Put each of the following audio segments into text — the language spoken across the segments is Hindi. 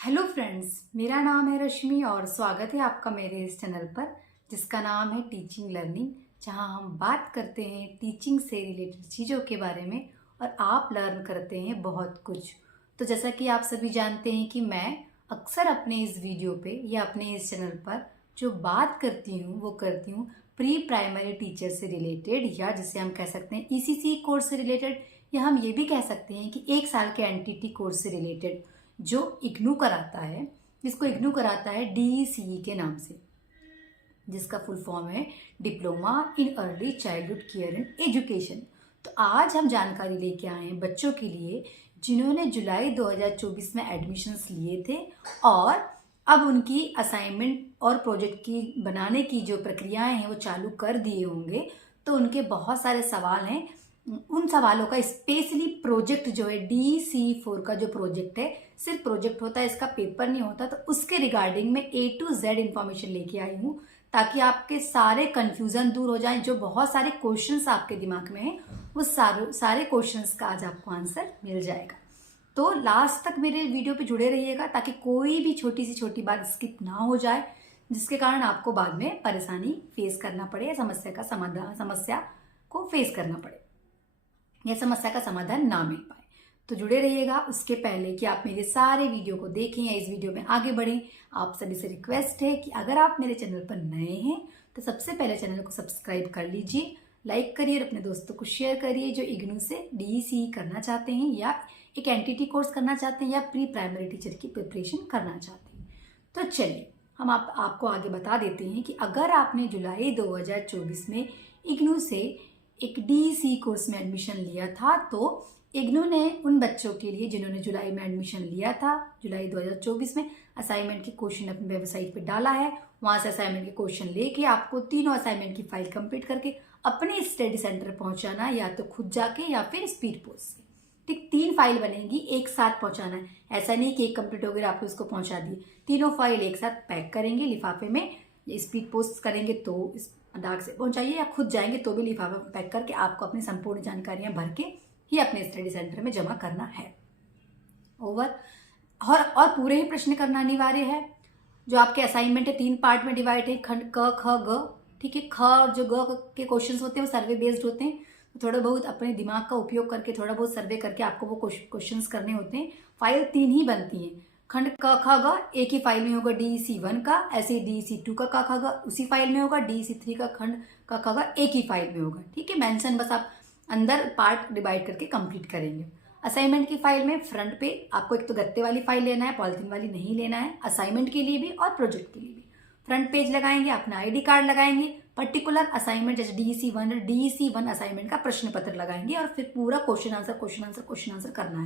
हेलो फ्रेंड्स, मेरा नाम है रश्मि और स्वागत है आपका मेरे इस चैनल पर जिसका नाम है टीचिंग लर्निंग, जहां हम बात करते हैं टीचिंग से रिलेटेड चीज़ों के बारे में और आप लर्न करते हैं बहुत कुछ। तो जैसा कि आप सभी जानते हैं कि मैं अक्सर अपने इस वीडियो पे या अपने इस चैनल पर जो बात करती हूँ वो करती हूँ प्री प्राइमरी टीचर से रिलेटेड, या जिसे हम कह सकते हैं ईसीसी कोर्स से रिलेटेड, या हम ये भी कह सकते हैं कि 1 साल के एनटीटी कोर्स से रिलेटेड जो इग्नू कराता है, जिसको इग्नू कराता है डीईसीई के नाम से, जिसका फुल फॉर्म है diploma in early childhood care and education. तो आज हम जानकारी लेके आए हैं बच्चों के लिए जिन्होंने जुलाई 2024 में एडमिशन्स लिए थे और अब उनकी असाइनमेंट और प्रोजेक्ट की बनाने की जो प्रक्रियाएं हैं वो चालू कर दिए होंगे। तो उनके बहुत सारे सवाल हैं, उन सवालों का स्पेशली प्रोजेक्ट जो है DC4 का जो प्रोजेक्ट है, सिर्फ प्रोजेक्ट होता है, इसका पेपर नहीं होता, तो उसके रिगार्डिंग में A to Z इंफॉर्मेशन लेके आई हूँ ताकि आपके सारे कंफ्यूजन दूर हो जाएं। जो बहुत सारे क्वेश्चंस आपके दिमाग में हैं वो सारे क्वेश्चंस का आज आपको आंसर मिल जाएगा। तो लास्ट तक मेरे वीडियो पे जुड़े रहिएगा ताकि कोई भी छोटी सी छोटी बात स्किप ना हो जाए, जिसके कारण आपको बाद में परेशानी फेस करना पड़े या समस्या को फेस करना पड़े या समस्या का समाधान ना मिल पाए। तो जुड़े रहिएगा। उसके पहले कि आप मेरे सारे वीडियो को देखें या इस वीडियो में आगे बढ़ें, आप सभी से रिक्वेस्ट है कि अगर आप मेरे चैनल पर नए हैं तो सबसे पहले चैनल को सब्सक्राइब कर लीजिए, लाइक करिए और अपने दोस्तों को शेयर करिए जो इग्नू से डीईसीई करना चाहते हैं या एक एनटीटी कोर्स करना चाहते हैं या प्री प्राइमरी टीचर की प्रिपरेशन करना चाहते हैं। तो चलिए हम आपको आगे बता देते हैं कि अगर आपने जुलाई 2024 में इग्नू से एक डीईसी कोर्स में एडमिशन लिया था, तो इग्नू ने उन बच्चों के लिए जिन्होंने जुलाई में एडमिशन लिया था, जुलाई 2024 में असाइनमेंट के क्वेश्चन अपनी वेबसाइट पे डाला है। वहां से असाइनमेंट के क्वेश्चन लेके आपको तीनों असाइनमेंट की फाइल कंप्लीट करके अपने स्टडी सेंटर पहुंचाना, या तो खुद जाके या फिर स्पीड पोस्ट से। ठीक, 3 फाइल बनेंगी, एक साथ पहुंचाना है। ऐसा नहीं कि एक कंप्लीट हो गया आपने उसको पहुंचा दिए, तीनों फाइल एक साथ पैक करेंगे लिफाफे में, स्पीड पोस्ट करेंगे तो डाक से पहुंचाइए या खुद जाएंगे तो भी लिफाफा पैक करके आपको अपनी संपूर्ण जानकारियां भर के ही अपने स्टडी सेंटर में जमा करना है। ओवर। और पूरे ही प्रश्न करना अनिवार्य है। जो आपके असाइनमेंट है 3 पार्ट में डिवाइड है, खंड क ख ग। ठीक है, ख और जो ग के क्वेश्चन होते हैं वो सर्वे बेस्ड होते हैं, तो थोड़ा बहुत अपने दिमाग का उपयोग करके थोड़ा बहुत सर्वे करके आपको वो क्वेश्चंस करने होते हैं। फाइल 3 ही बनती है, खंड क ख ग एक ही फाइल में होगा DEC1 का, ऐसे ही DEC2 का क ख ग उसी फाइल में होगा, DEC3 का खंड क ख ग एक ही फाइल में होगा। ठीक है, मेंशन बस आप अंदर पार्ट डिवाइड करके कंप्लीट करेंगे। असाइनमेंट की फाइल में फ्रंट पे आपको एक तो गत्ते वाली फाइल लेना है, पॉलिथीन वाली नहीं लेना है, असाइनमेंट के लिए भी और प्रोजेक्ट के लिए भी। फ्रंट पेज लगाएंगे, अपना आईडी कार्ड लगाएंगे, पर्टिकुलर असाइनमेंट जैसे DEC1 असाइनमेंट का प्रश्न पत्र लगाएंगे और फिर पूरा क्वेश्चन आंसर करना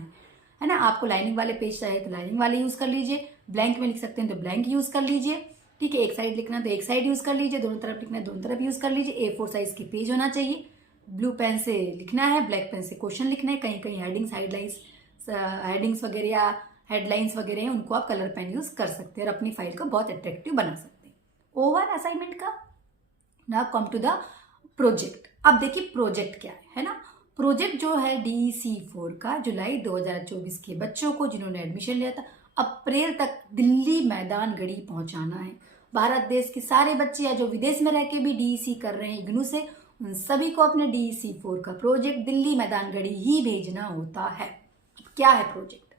है ना। आपको लाइनिंग वाले पेज चाहे तो लाइनिंग वाले यूज कर लीजिए, ब्लैंक में लिख सकते हैं तो ब्लैंक यूज कर लीजिए। ठीक है, एक साइड लिखना तो एक साइड यूज कर लीजिए, दोनों तरफ लिखना है दोनों तरफ यूज कर लीजिए। A4 साइज की पेज होना चाहिए, ब्लू पेन से लिखना है, ब्लैक पेन से क्वेश्चन लिखना है। कहीं कहीं हेडिंग्स वगैरह या हेडलाइंस वगैरह हैं उनको आप कलर पेन यूज कर सकते हैं और अपनी फाइल को बहुत अट्रैक्टिव बना सकते हैं। ओवर असाइनमेंट का। Now come to the project. अब देखिए प्रोजेक्ट क्या है ना। प्रोजेक्ट जो है DEC4 का जुलाई 2024 के बच्चों को जिन्होंने एडमिशन लिया था अप्रैल तक दिल्ली मैदान गढ़ी पहुंचाना है। भारत देश के सारे बच्चे या जो विदेश में रह के भी DEC कर रहे हैं इग्नू से, उन सभी को अपने DEC4 का प्रोजेक्ट दिल्ली मैदान गढ़ी ही भेजना होता है। क्या है प्रोजेक्ट?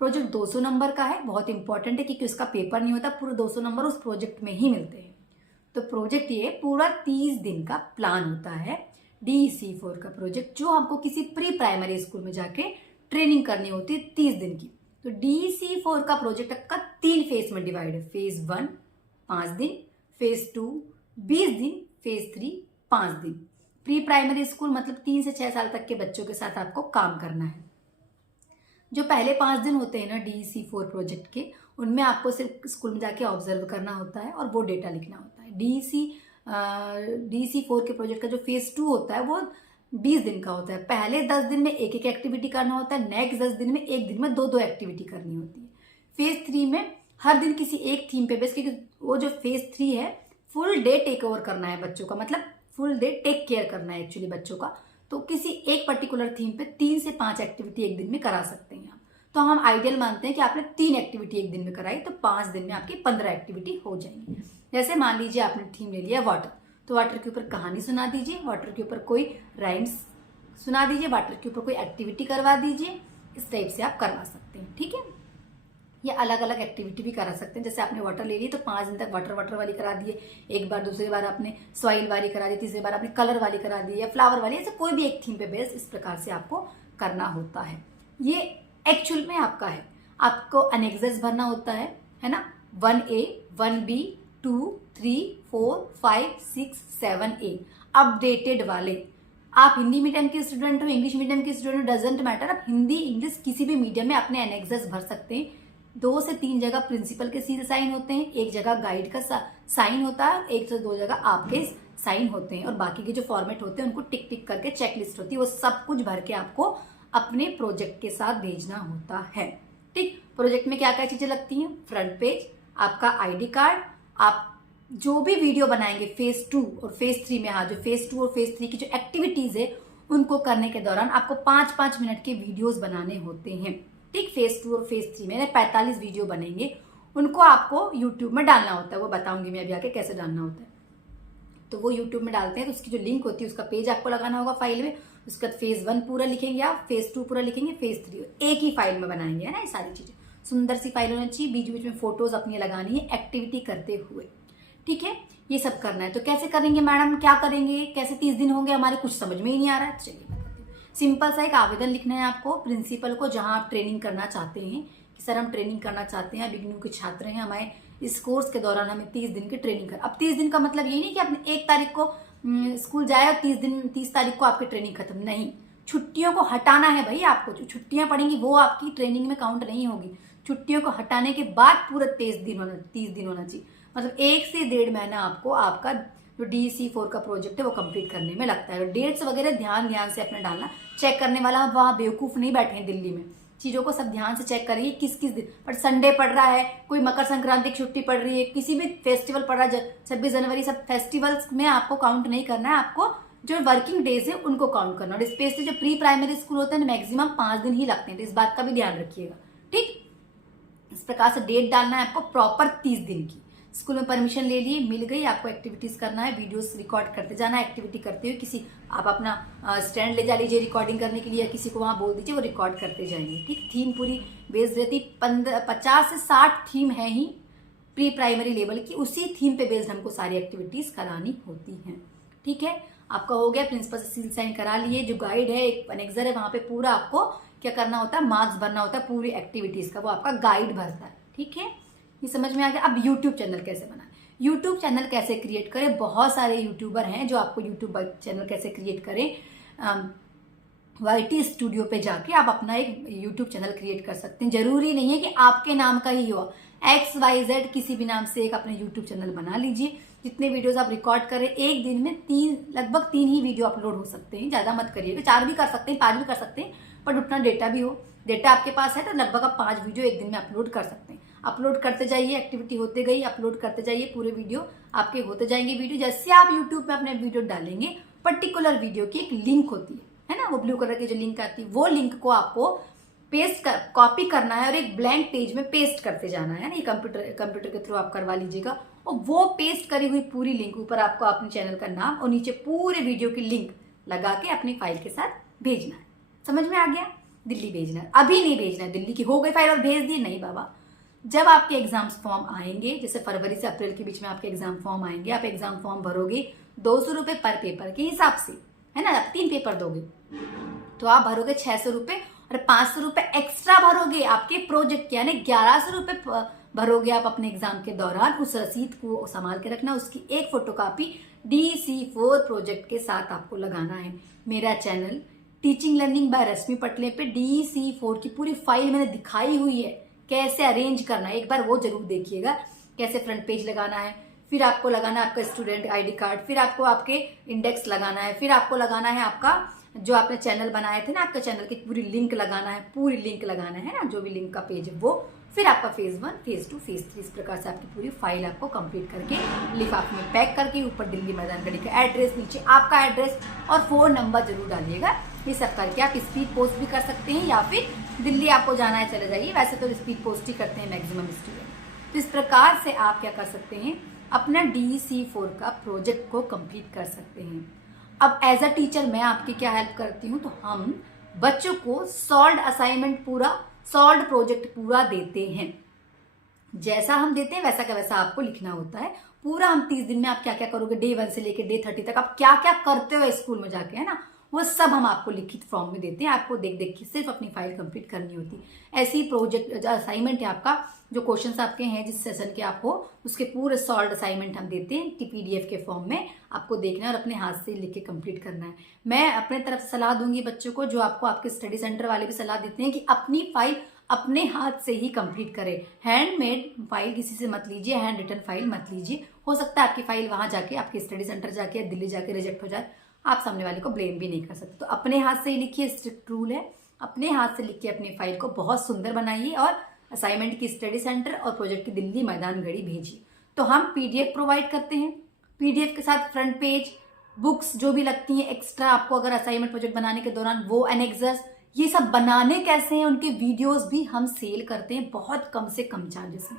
प्रोजेक्ट 200 नंबर का है, बहुत इंपॉर्टेंट है क्योंकि उसका पेपर नहीं होता, पूरे 200 नंबर उस प्रोजेक्ट में ही मिलते हैं। तो प्रोजेक्ट ये पूरा 30 दिन का प्लान होता है। DEC4 का प्रोजेक्ट जो हमको किसी प्री प्राइमरी स्कूल में जाके ट्रेनिंग करनी होती है 30 दिन की। तो DEC4 का प्रोजेक्ट का 3 फेज में डिवाइड है। फेज 1 5 दिन, फेज 2 20 दिन, फेज 3 5 दिन। प्री प्राइमरी स्कूल मतलब 3 से 6 साल तक के बच्चों के साथ आपको काम करना है। जो पहले 5 दिन होते हैं ना DEC4 प्रोजेक्ट के, उनमें आपको सिर्फ स्कूल में जाके ऑब्जर्व करना होता है और वो डेटा लिखना होता है। DEC4 के प्रोजेक्ट का जो फेज 2 होता है वो 20 दिन का होता है। पहले 10 दिन में एक एक्टिविटी करना होता है, नेक्स्ट 10 दिन में एक दिन में 2 एक्टिविटी करनी होती है। फेज 3 में हर दिन किसी एक थीम पे बेस, क्योंकि वो जो फेज 3 है फुल डे टेक ओवर करना है बच्चों का, मतलब फुल डे टेक केयर करना है एक्चुअली बच्चों का। तो किसी एक पर्टिकुलर थीम पे 3 से 5 एक्टिविटी एक दिन में करा सकते हैं आप। तो हम आइडियल मानते हैं कि आपने 3 एक्टिविटी एक दिन में कराई तो 5 दिन में आपकी 15 एक्टिविटी हो जाएंगी। जैसे मान लीजिए आपने थीम ले लिया वाटर, तो वाटर के ऊपर कहानी सुना दीजिए, वाटर के ऊपर कोई राइम्स सुना दीजिए, वाटर के ऊपर कोई एक्टिविटी करवा दीजिए। इस टाइप से आप करवा सकते हैं, ठीक है। या अलग अलग एक्टिविटी भी करा सकते हैं। जैसे आपने वाटर ले ली तो 5 दिन तक वाटर वाली करा दिए, एक बार, दूसरी बार आपने सॉइल वाली करा दी, तीसरी बार आपने कलर वाली करा दी या फ्लावर वाली, ऐसे कोई भी एक थीम पे बेस इस प्रकार से आपको करना होता है। ये एक्चुअल में आपका है, आपको एनेक्सर्स भरना होता है ना, 1A 1B 2 3 4 5 6 7A अपडेटेड वाले। आप हिंदी मीडियम के स्टूडेंट हो, इंग्लिश मीडियम के स्टूडेंट हो, डजेंट मैटर, आप हिंदी इंग्लिश किसी भी मीडियम में अपने एनेक्सर्स भर सकते हैं। 2 से 3 जगह प्रिंसिपल के सीधे साइन होते हैं, एक जगह गाइड का साइन होता है, 1 से 2 जगह आपके साइन होते हैं, और बाकी के जो फॉर्मेट होते हैं उनको टिक टिक करके चेकलिस्ट होती है, वो सब कुछ भर के आपको अपने प्रोजेक्ट के साथ भेजना होता है। ठीक, प्रोजेक्ट में क्या क्या चीजें लगती हैं, फ्रंट पेज, आपका आईडी कार्ड, आप जो भी वीडियो बनाएंगे फेज 2 और फेज 3 में, हाँ, जो फेज 2 और फेज 3 की जो एक्टिविटीज है उनको करने के दौरान आपको 5-5 मिनट के वीडियोस बनाने होते हैं। ठीक, फेज 2 और फेज 3 में 45 वीडियो बनेंगे, उनको आपको यूट्यूब में डालना होता है, वो बताऊंगी मैं अभी आके कैसे डालना होता है। तो वो यूट्यूब में डालते हैं तो उसकी जो लिंक होती है उसका पेज आपको लगाना होगा फाइल में, उसके बाद फेज 1 पूरा लिखेंगे आप, फेज 2 पूरा लिखेंगे, फेज 3 एक ही फाइल में बनाएंगे, है ना। ये सारी चीजें सुंदर सी फाइल होनी चाहिए, बीच बीच में फोटोज अपनी लगानी है एक्टिविटी करते हुए, ठीक है। ये सब करना है। तो कैसे करेंगे मैडम, क्या करेंगे, कैसे 30 दिन होंगे, हमारे कुछ समझ में ही नहीं आ रहा है। चलिए बताती हूँ। सिंपल सा एक आवेदन लिखना है आपको प्रिंसिपल को, जहां आप ट्रेनिंग करना चाहते हैं कि सर हम ट्रेनिंग करना चाहते हैं, बिगनू के छात्र हैं, हमारे इस कोर्स के दौरान हमें 30 दिन की ट्रेनिंग कर। अब 30 दिन का मतलब ये नहीं कि आपने 1 तारीख को स्कूल जाए और 30 तारीख को आपकी ट्रेनिंग खत्म, नहीं। छुट्टियों को हटाना है भाई आपको, जो छुट्टियां पड़ेंगी वो आपकी ट्रेनिंग में काउंट नहीं होगी। छुट्टियों को हटाने के बाद पूरा 30 दिन होना चाहिए, मतलब 1 से 1.5 महीना आपको आपका जो DEC4 का प्रोजेक्ट है वो कंप्लीट करने में लगता है। डेट्स वगैरह ध्यान से अपना डालना, चेक करने वाला वहाँ बेवकूफ नहीं बैठे हैं दिल्ली में, चीजों को सब ध्यान से चेक करिए किस किस दिन। पर संडे पड़ रहा है, कोई मकर संक्रांति की छुट्टी पड़ रही है, किसी भी फेस्टिवल पड़ रहा है, 26 जनवरी, सब फेस्टिवल्स में आपको काउंट नहीं करना है, आपको जो वर्किंग डेज है उनको काउंट करना। और स्पेशली जो प्री प्राइमरी स्कूल होते हैं मैक्सिमम 5 दिन ही लगते हैं, तो इस बात का भी ध्यान रखिएगा। ठीक, इस प्रकार से डेट डालना है आपको प्रॉपर 30 दिन की। स्कूल में परमिशन ले लिए, मिल गई, आपको एक्टिविटीज करना है, वीडियोस रिकॉर्ड करते जाना है। एक्टिविटी करते हुए किसी आप अपना स्टैंड ले जा लीजिए रिकॉर्डिंग करने के लिए, या किसी को वहां बोल दीजिए वो रिकॉर्ड करते जाएंगे। ठीक, थीम पूरी बेस्ड रहती, 50 से 60 थीम है ही प्री प्राइमरी लेवल की, उसी थीम पे बेस्ड हमको सारी एक्टिविटीज करानी होती हैं। ठीक है, आपका हो गया, प्रिंसिपल से सील साइन करा लिए, जो गाइड है एक एनेक्सर है वहां पे पूरा आपको क्या करना होता है, मार्क्स भरना होता है पूरी एक्टिविटीज का, वो आपका गाइड भरता है। ठीक है, ये समझ में आ गया। अब यूट्यूब चैनल कैसे बनाए, यूट्यूब चैनल कैसे क्रिएट करें, बहुत सारे यूट्यूबर हैं जो आपको यूट्यूब चैनल कैसे क्रिएट करें। YT स्टूडियो पे जाके आप अपना एक यूट्यूब चैनल क्रिएट कर सकते हैं, जरूरी नहीं है कि आपके नाम का ही हो, XYZ किसी भी नाम से एक अपने यूट्यूब चैनल बना लीजिए। जितने वीडियोस आप रिकॉर्ड करें, एक दिन में लगभग 3 ही वीडियो अपलोड हो सकते हैं, ज्यादा मत करिएगा, 4 भी कर सकते हैं, 5 भी कर सकते हैं, पर उतना डेटा भी हो। डेटा आपके पास है तो लगभग आप 5 वीडियो एक दिन में अपलोड कर सकते हैं। अपलोड करते जाइए, एक्टिविटी होते गई, अपलोड करते जाइए, पूरे वीडियो आपके होते जाएंगे। वीडियो जैसे आप यूट्यूब पे अपने वीडियो डालेंगे, पर्टिकुलर वीडियो की एक लिंक होती है ना, वो ब्लू कलर की जो लिंक आती है, वो लिंक को आपको कॉपी करना है और एक ब्लैंक पेज में पेस्ट करते जाना है ना। ये कंप्यूटर के थ्रू आप करवा लीजिएगा, और वो पेस्ट करी हुई पूरी लिंक ऊपर आपको अपने चैनल का नाम और नीचे पूरे वीडियो की लिंक लगा के अपनी फाइल के साथ भेजना है। समझ में आ गया? दिल्ली भेजना है, अभी नहीं भेजना है दिल्ली की हो गई फाइल और भेज दी, नहीं बाबा। जब आपके एग्जाम्स फॉर्म आएंगे, जैसे फरवरी से अप्रैल के बीच में आपके एग्जाम फॉर्म आएंगे, आप एग्जाम फॉर्म भरोगे 200 रुपए पर पेपर के हिसाब से, है ना। आप 3 पेपर दोगे तो आप भरोगे 600 रुपए, और 500 रुपए एक्स्ट्रा भरोगे आपके प्रोजेक्ट के, यानी 1100 रुपए भरोगे आप अपने एग्जाम के दौरान। उस रसीद को संभाल के रखना, उसकी एक फोटोकॉपी DEC4 प्रोजेक्ट के साथ आपको लगाना है। मेरा चैनल टीचिंग लर्निंग बाय रश्मि पटले पे DEC4 की पूरी फाइल मैंने दिखाई हुई है, कैसे अरेंज करना है, एक बार वो जरूर देखिएगा। कैसे फ्रंट पेज लगाना है, फिर आपको लगाना है आपका स्टूडेंट आईडी कार्ड, फिर आपको आपके इंडेक्स लगाना है, फिर आपको लगाना है आपका जो आपने चैनल बनाए थे ना, आपका चैनल की पूरी लिंक लगाना है, पूरी लिंक लगाना है ना, जो भी लिंक का पेज है वो, फिर आपका फेज 1, फेज 2, फेज 3, इस प्रकार से आपकी पूरी फाइल आपको कंप्लीट करके लिफाफे में पैक करके, ऊपर दिल्ली मैदान गढ़ी का एड्रेस, नीचे आपका एड्रेस और फ़ोन नंबर जरूर डालिएगा। ये सब करके आप स्पीड पोस्ट भी कर सकते हैं, या फिर दिल्ली आपको जाना है चले जाइए, वैसे तो स्पीड पोस्ट ही करते हैं मैक्सिमम स्टूडेंट। तो इस प्रकार से आप क्या कर सकते हैं, अपना DEC4 का प्रोजेक्ट को कंप्लीट कर सकते हैं। अब एज अ टीचर मैं आपकी क्या हेल्प करती हूँ, तो हम बच्चों को सॉल्व्ड असाइनमेंट पूरा, सॉल्व्ड प्रोजेक्ट पूरा देते हैं। जैसा हम देते हैं वैसा का वैसा आपको लिखना होता है। पूरा हम 30 दिन में आप क्या क्या करोगे, डे 1 से लेकर डे 30 तक आप क्या क्या करते हो स्कूल में जाके, है ना, वो सब हम आपको लिखित फॉर्म में देते हैं। आपको देख देख के सिर्फ अपनी फाइल कंप्लीट करनी होती है। ऐसी प्रोजेक्ट असाइनमेंट है आपका, जो क्वेश्चंस आपके हैं जिस सेशन के आप हो, उसके पूरे सॉल्व असाइनमेंट हम देते हैं PDF के फॉर्म में। आपको देखना है और अपने हाथ से लिख के कंप्लीट करना है। मैं अपने तरफ से सलाह दूंगी बच्चों को, जो आपको आपके स्टडी सेंटर वाले भी सलाह देते हैं कि अपनी फाइल अपने हाथ से ही कंप्लीट करें। हैंडमेड फाइल किसी से मत लीजिए, हैंड रिटन फाइल मत लीजिए। हो सकता है आपकी फाइल वहां जाके, आपके स्टडी सेंटर जाके, दिल्ली जाके रिजेक्ट हो जाए, आप सामने वाले को ब्लेम भी नहीं कर सकते। तो अपने हाथ से ही लिखिए, स्ट्रिक्ट रूल है। अपने हाथ से लिख के अपनी फाइल को बहुत सुंदर बनाइए और असाइनमेंट की स्टडी सेंटर और प्रोजेक्ट की दिल्ली मैदान गढ़ी भेजिए। तो हम PDF प्रोवाइड करते हैं, PDF के साथ फ्रंट पेज, बुक्स जो भी लगती हैं एक्स्ट्रा आपको अगर असाइनमेंट प्रोजेक्ट बनाने के दौरान, वो एनेक्सर्स, ये सब बनाने कैसे हैं उनके वीडियोस भी हम सेल करते हैं बहुत कम से कम चार्जेस में।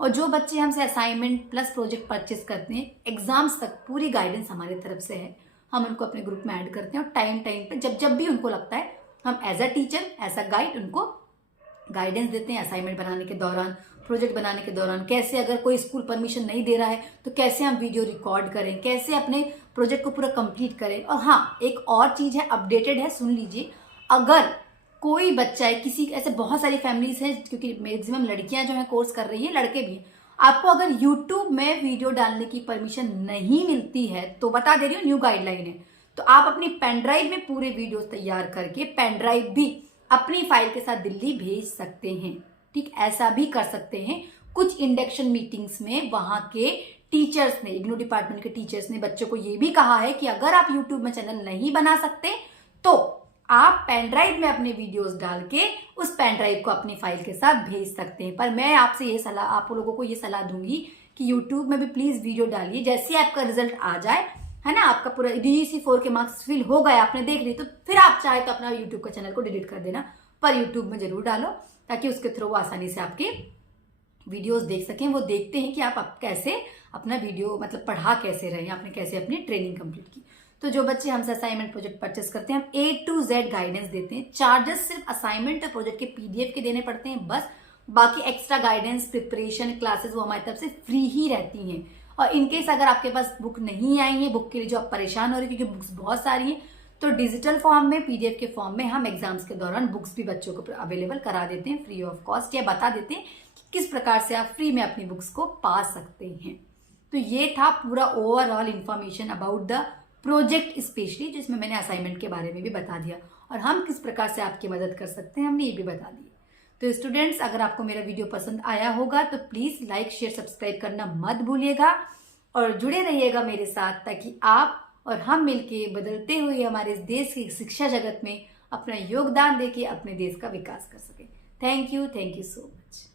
और जो बच्चे हमसे असाइनमेंट प्लस प्रोजेक्ट परचेस करते हैं, एग्जाम्स तक पूरी गाइडेंस हमारी तरफ से है। हम उनको अपने ग्रुप में ऐड करते हैं और टाइम टाइम पे जब जब भी उनको लगता है, हम as a teacher, as a guide उनको गाइडेंस देते हैं। असाइनमेंट बनाने के दौरान, प्रोजेक्ट बनाने के दौरान, कैसे अगर कोई स्कूल परमिशन नहीं दे रहा है तो कैसे हम वीडियो रिकॉर्ड करें, कैसे अपने प्रोजेक्ट को पूरा कंप्लीट करें। और हाँ, एक और चीज है, अपडेटेड है, सुन लीजिए। अगर कोई बच्चा है, किसी ऐसे बहुत सारी फैमिलीज हैं, क्योंकि मैक्सिमम लड़कियां जो है कोर्स कर रही हैं, लड़के भी हैं, आपको अगर YouTube में वीडियो डालने की परमिशन नहीं मिलती है, तो बता दे रही हूँ, न्यू गाइडलाइन है, तो आप अपनी पेन ड्राइव में पूरे वीडियोस तैयार करके पेन ड्राइव भी अपनी फाइल के साथ दिल्ली भेज सकते हैं। ठीक, ऐसा भी कर सकते हैं। कुछ इंडक्शन मीटिंग्स में वहां के टीचर्स ने, इग्नू डिपार्टमेंट के टीचर्स ने बच्चों को ये भी कहा है कि अगर आप यूट्यूब में चैनल नहीं बना सकते तो आप पेन ड्राइव में अपने वीडियोस डाल के उस पेन ड्राइव को अपनी फाइल के साथ भेज सकते हैं। पर मैं आपसे ये सलाह, आप लोगों को ये सलाह दूंगी कि यूट्यूब में भी प्लीज वीडियो डालिए। जैसे आपका रिजल्ट आ जाए, है ना, आपका पूरा DEC4 के मार्क्स फिल हो गए, आपने देख ली, तो फिर आप चाहे तो अपना यूट्यूब का चैनल को डिलीट कर देना, पर यूट्यूब में जरूर डालो, ताकि उसके थ्रू वो आसानी से आपके वीडियोस देख सकें। वो देखते हैं कि आप कैसे अपना वीडियो, मतलब पढ़ा कैसे रहे, आपने कैसे अपनी ट्रेनिंग कंप्लीट की। तो जो बच्चे हमसे असाइनमेंट प्रोजेक्ट परचेस करते हैं, हम A to Z गाइडेंस देते हैं। चार्जेस सिर्फ असाइनमेंट और प्रोजेक्ट के PDF के देने पड़ते हैं बस। बाकी एक्स्ट्रा गाइडेंस, प्रिपरेशन, क्लासेस वो हमारी तरफ से फ्री ही रहती हैं। और इनकेस अगर आपके पास बुक नहीं आई है, बुक के लिए जो आप परेशान हो रहे हैं क्योंकि बुक्स बहुत सारी हैं, तो डिजिटल फॉर्म में, PDF के फॉर्म में हम एग्जाम्स के दौरान बुक्स भी बच्चों को अवेलेबल करा देते हैं फ्री ऑफ कॉस्ट, या बता देते हैं कि किस प्रकार से आप फ्री में अपनी बुक्स को पा सकते हैं। तो ये था पूरा overall information about the project specially, जिसमें मैंने असाइनमेंट के बारे में भी बता दिया और हम किस प्रकार से आपकी मदद कर सकते हैं हमने ये भी बता दिया। तो स्टूडेंट्स, अगर आपको मेरा वीडियो पसंद आया होगा तो प्लीज लाइक, शेयर, सब्सक्राइब करना मत भूलिएगा और जुड़े रहिएगा मेरे साथ, ताकि आप और हम मिलके बदलते हुए हमारे इस देश की शिक्षा जगत में अपना योगदान देके अपने देश का विकास कर सकें। Thank you so much.